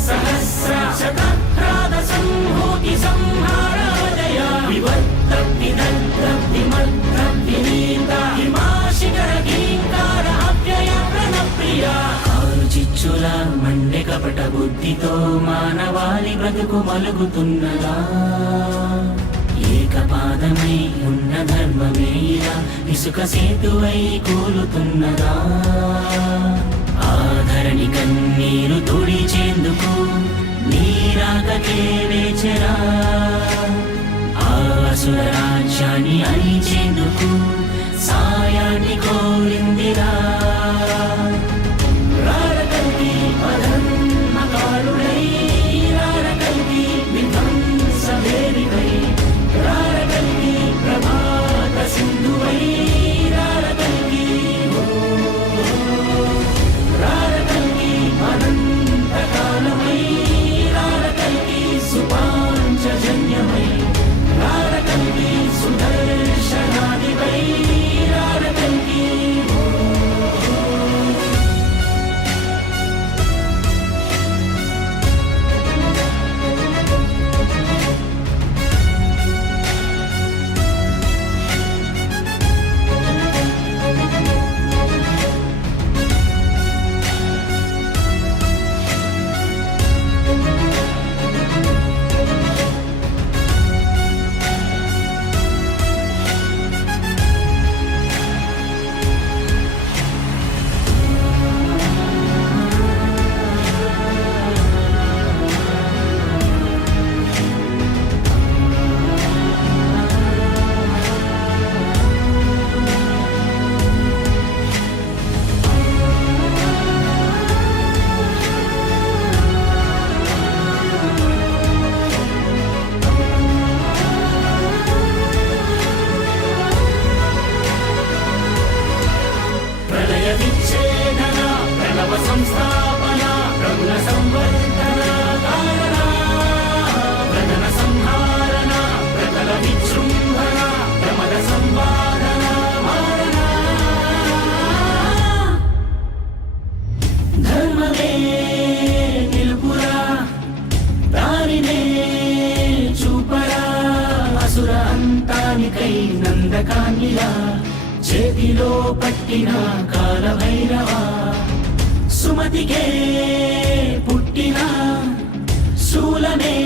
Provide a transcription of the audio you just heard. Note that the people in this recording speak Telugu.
सहस्र शतप्राद संहूति संहारादय विवर्त विदग्ध विमर्द विनीत हिमाशिखर गींकार अव्यय प्रणप्रिया చిచ్చుల మండె కపట బుద్ధితో మానవాళి బ్రతుకు మలుగుతున్నదా ఏకపాదమై ఉన్న ధర్మమే ఇలా ఇసుక సేతువై కూలుతున్నదా ఆధరణి కన్నీరు తుడిచేందుకు నీరాకకే వేచరా ఆసుర రాజ్యాన్ని అణిచేందుకు సాయాన్ని కోరిందిరా నందకాన్నిలా చేతిలో పట్టిన కాలభైరవ సుమతికే పుట్టిన శూలమే